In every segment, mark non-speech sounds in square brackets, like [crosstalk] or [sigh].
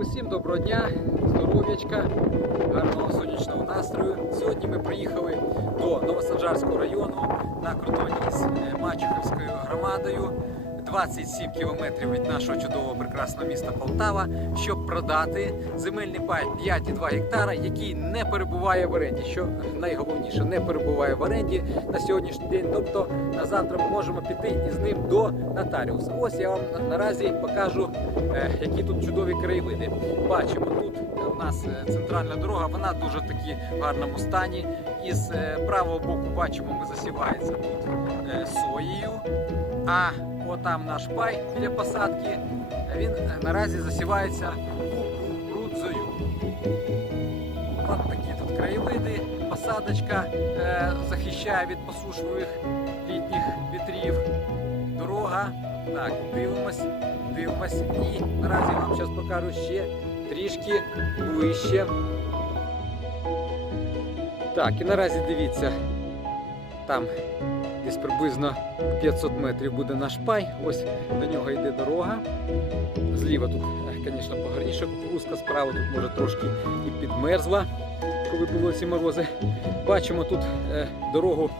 Усім доброго дня, здоров'ячка, гарного сонячного настрою. Сьогодні ми приїхали до Новосаджарського району на кордоні з е, Мачухівською громадою. 27 кілометрів від нашого чудового прекрасного міста Полтава, щоб продати земельний пай 5,2 гектара, який не перебуває в оренді. Що найголовніше, не перебуває в оренді на сьогоднішній день. Тобто на завтра ми можемо піти із ним до нотаріуса. Ось я вам наразі покажу, е, які тут чудові краєвиди. Бачимо тут нас е, центральна дорога, вона дуже в такі гарному стані. Із е, правого боку бачимо, ми засівається тут е, соєю. А отам наш пай біля посадки, він наразі засівається кукурудзою. От такі тут краєвиди, посадочка захищає від посушливих літніх вітрів. Дорога. Так, дивимось, дивимось. І наразі вам зараз покажу ще трішки ближче. Так, і наразі дивіться, там десь приблизно 500 метрів буде наш пай. Ось до нього йде дорога. Зліва тут, е, звісно, погарніша кукурузка, справа тут може трошки і підмерзла, коли були ці морози. Бачимо тут е, дорогу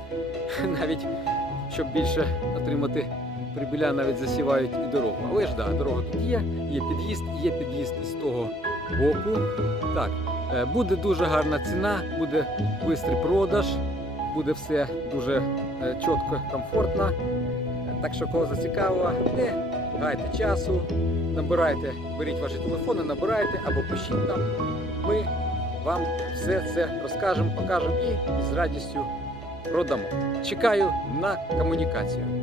[laughs] навіть щоб більше отримати прибіля, навіть засівають і дорогу. Але ж да, дорога тут є, є під'їзд, є під'їзд із того боку. Так, е, буде дуже гарна ціна, буде швидкий продаж, буде все дуже е, чітко, комфортно. Так що, кого зацікавило, не гайте часу, набирайте, беріть ваші телефони, набирайте або пишіть нам. Ми вам все це розкажемо, покажемо і з радістю продамо. Чекаю на комунікацію.